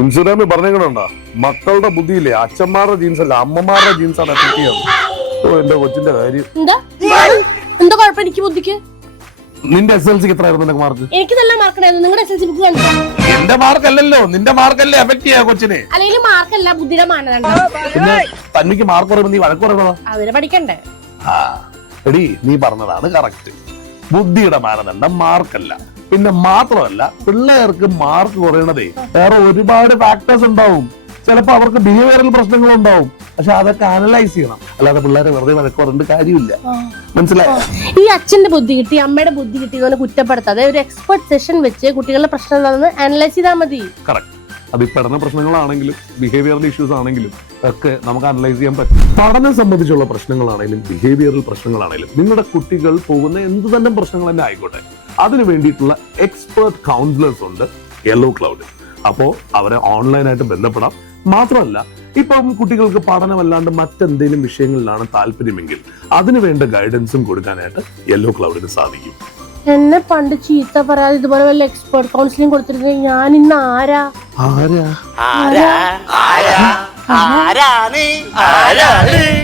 ഇൻഷുറാമി പറഞ്ഞേക്കണുണ്ടോ? മക്കളുടെ ബുദ്ധിയില്ലേ? അച്ഛന്മാരുടെ ജീൻസ് അല്ല അമ്മമാരുടെ ജീൻസ് ആണ് ചെയ്യുന്നത്. ഓ എന്റെ കൊച്ചിന്റെ കാര്യം. എന്താ? എന്താ കുഴപ്പം എനിക്ക് ബുദ്ധിക്ക്? നിന്റെ എസ് എൽ സിക്ക് എത്രയായിരുന്നു നിനക്ക് മാർക്ക് എനിക്ക് നല്ല മാർക്ക് ഉണ്ടായിരുന്നു നിങ്ങളുടെ എസ് എൽ സി ബുക്ക് കണ്ടോ എന്റെ മാർക്ക് അല്ലല്ലോ. നിന്റെ മാർക്ക് അല്ലേ എഫക്ട് ചെയ്യാ കൊച്ചിനെ? അല്ലെങ്കിൽ അല്ല ബുദ്ധിയുടെ മാനദണ്ഡം. പിന്നെ തന്നിക്ക് മാർക്ക് പറയുമ്പോൾ നീ വഴക്ക് പറയുന്നതാ അവരെ പഠിക്കണ്ടേ? ആ എടി നീ പറഞ്ഞതാണ് കറക്റ്റ് ബുദ്ധിയുടെ മാനദണ്ഡം മാർക്കല്ല പിന്നെ മാത്രമല്ല പിള്ളേർക്ക് മാർക്ക് കുറയണതേ. വേറെ ഒരുപാട് ഫാക്ടേഴ്സ് ഉണ്ടാവും. ചിലപ്പോ അവർക്ക് ബിഹേവിയറൽ പ്രശ്നങ്ങൾ ഉണ്ടാവും. പക്ഷെ അതൊക്കെ അനലൈസ് ചെയ്യണം. അല്ലാതെ പിള്ളേരെ വെറുതെ വഴക്ക് പറഞ്ഞിട്ട് കാര്യമില്ല മനസ്സിലായോ? ഈ അച്ഛന്റെ ബുദ്ധി കിട്ടി അമ്മയുടെ ബുദ്ധി കിട്ടി പോലെ കുറ്റപ്പെടുത്താതെ ഒരു എക്സ്പെർട്ട് സെഷൻ വെച്ച് കുട്ടികളുടെ പ്രശ്നം എന്താണെന്ന് അനലൈസ് ചെയ്താൽ മതി. കറക്റ്റ് അത് ഈ പഠന പ്രശ്നങ്ങളാണെങ്കിലും ബിഹേവിയറൽ ഇഷ്യൂസ് ആണെങ്കിലും ഒക്കെ നമുക്ക് അനലൈസ് ചെയ്യാൻ പറ്റും. പഠനം സംബന്ധിച്ചുള്ള പ്രശ്നങ്ങളാണെങ്കിലും ബിഹേവിയറൽ പ്രശ്നങ്ങളാണെങ്കിലും നിങ്ങളുടെ കുട്ടികൾ പോകുന്ന എന്ത് തന്നെ പ്രശ്നങ്ങൾ തന്നെ ആയിക്കോട്ടെ. അതിന് വേണ്ടിയിട്ടുള്ള എക്സ്പേർട്ട് കൗൺസിലേഴ്സ് ഉണ്ട് യെല്ലോ ക്ലൗഡ്. അപ്പോൾ അവരെ ഓൺലൈനായിട്ട് ബന്ധപ്പെടാം. മാത്രമല്ല ഇപ്പം കുട്ടികൾക്ക് പഠനമല്ലാണ്ട് മറ്റെന്തെങ്കിലും വിഷയങ്ങളിലാണ് താല്പര്യമെങ്കിൽ അതിന് വേണ്ട ഗൈഡൻസും കൊടുക്കാനായിട്ട് യെല്ലോ ക്ലൗഡിന് സാധിക്കും. എന്നെ പണ്ട് ചീത്ത പറയാതെ ഇതുപോലെ വല്ല എക്സ്പേർട്ട് കൗൺസിലിംഗ് കൊടുത്തിരുന്നെങ്കിൽ ഞാൻ ഇന്ന് ആരാ? ആരാ? ആരാ? ആരാ? ആരാ?